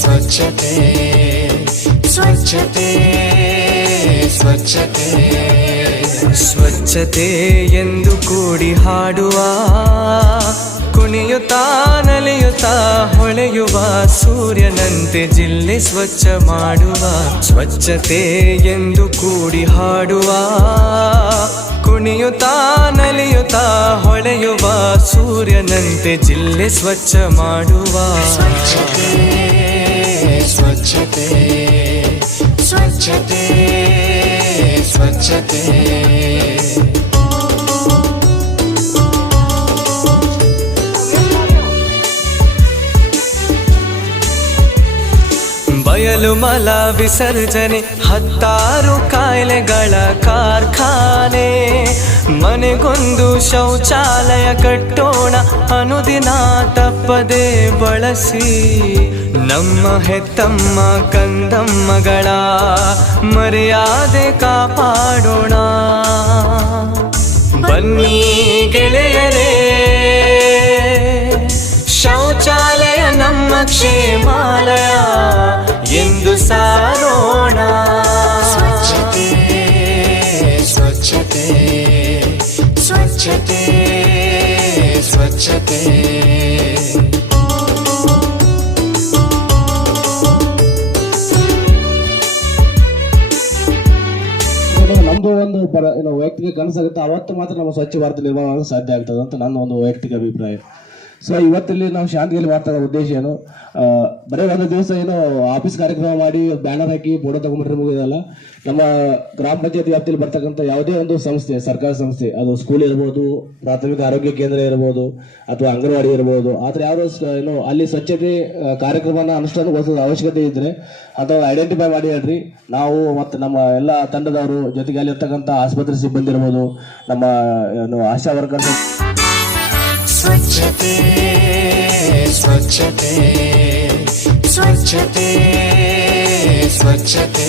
ಸ್ವಚ್ಛತೆ ಸ್ವಚ್ಛತೆ ಸ್ವಚ್ಛತೆ ಸ್ವಚ್ಛತೆ ಸ್ವಚ್ಛತೆ ಎಂದು ಕೂಡಿ ಹಾಡುವ, ಕುಣಿಯುತ್ತಾ ನಲಿಯುತ್ತಾ ಹೊಳೆಯುವ ಸೂರ್ಯನಂತೆ ಜಿಲ್ಲೆ ಸ್ವಚ್ಛ ಮಾಡುವ. ಸ್ವಚ್ಛತೆ ಎಂದು ಕೂಡಿ ಹಾಡುವ, ಕುಣಿಯುತ್ತಾ ನಲಿಯುತ್ತಾ ಹೊಳೆಯುವ ಸೂರ್ಯನಂತೆ ಜಿಲ್ಲೆ ಸ್ವಚ್ಛ ಮಾಡುವ. ಸ್ವಚ್ಛತೆ ಸ್ವಚ್ಛತೆ ಸ್ವಚ್ಛತೆ ಸ್ವಚ್ಛತೆ ಬಯಲು ಮಲ ವಿಸರ್ಜನೆ, ಹತ್ತಾರು ಕಾಯಿಲೆಗಳ ಕಾರ್ಖಾನೆ. ಮನೆಗೊಂದು ಶೌಚಾಲಯ ಕಟ್ಟೋಣ, ಅನುದಿನ ತಪ್ಪದೆ ಬಳಸಿ. ನಮ್ಮ ಹೆತ್ತಮ್ಮ ಕಂದಮ್ಮಗಳ ಮರ್ಯಾದೆ ಕಾಪಾಡೋಣ. ಬನ್ನಿ ಗೆಳೆಯರೇ, ಶೌಚಾಲಯ ನಮ್ಮ ಕ್ಷೇಮಾಲಯ ಎಂದು ಸಾರೋಣ. ಸ್ವಚ್ಛತೆ ಸ್ವಚ್ಛತೆ ಸ್ವಚ್ಛತೆ ಸ್ವಚ್ಛತೆ ನಮ್ದು ಒಂದು ವೈಯಕ್ತಿಕ ಕನಸಾಗುತ್ತೆ, ಅವತ್ತು ಮಾತ್ರ ನಮ್ಮ ಸ್ವಚ್ಛ ಭಾರತ ನಿರ್ಮಾಣ ಆಗಲು ಸಾಧ್ಯ ಆಗ್ತದೆ ಅಂತ ನನ್ನ ಒಂದು ವೈಯಕ್ತಿಕ ಅಭಿಪ್ರಾಯ. ಸೊ ಇವತ್ತಲ್ಲಿ ನಾವು ಶಾಂತಿಯಲ್ಲಿ ಮಾತಾಡೋ ಉದ್ದೇಶ ಏನು, ಬರೀ ಒಂದು ದಿವಸ ಏನು ಆಫೀಸ್ ಕಾರ್ಯಕ್ರಮ ಮಾಡಿ ಬ್ಯಾನರ್ ಹಾಕಿ ಫೋಟೋ ತಗೊಂಡ್ಬಿಟ್ರೆ ಮುಗಿದಲ್ಲ. ನಮ್ಮ ಗ್ರಾಮ ಪಂಚಾಯತ್ ವ್ಯಾಪ್ತಿಯಲ್ಲಿ ಬರ್ತಕ್ಕಂಥ ಯಾವುದೇ ಒಂದು ಸಂಸ್ಥೆ, ಸರ್ಕಾರಿ ಸಂಸ್ಥೆ, ಅದು ಸ್ಕೂಲ್ ಇರ್ಬೋದು, ಪ್ರಾಥಮಿಕ ಆರೋಗ್ಯ ಕೇಂದ್ರ ಇರ್ಬೋದು, ಅಥವಾ ಅಂಗನವಾಡಿ ಇರ್ಬೋದು, ಆ ಥರ ಯಾವುದೋ ಏನು ಅಲ್ಲಿ ಸ್ವಚ್ಛತೆ ಕಾರ್ಯಕ್ರಮನ ಅನುಷ್ಠಾನಗೊಳಿಸೋದು ಅವಶ್ಯಕತೆ ಇದ್ರೆ ಅಥವಾ ಐಡೆಂಟಿಫೈ ಮಾಡಿ ಹೇಳ್ರಿ. ನಾವು ಮತ್ತು ನಮ್ಮ ಎಲ್ಲ ತಂಡದವರು ಜೊತೆಗೆ ಅಲ್ಲಿರ್ತಕ್ಕಂಥ ಆಸ್ಪತ್ರೆ ಸಿಬ್ಬಂದಿ ಇರ್ಬೋದು, ನಮ್ಮ ಆಶಾ ವರ್ಕರ್ಸ್. ಸ್ವಚ್ಛತೆ ಸ್ವಚ್ಛತೆ ಸ್ವಚ್ಛತೆ ಸ್ವಚ್ಛತೆ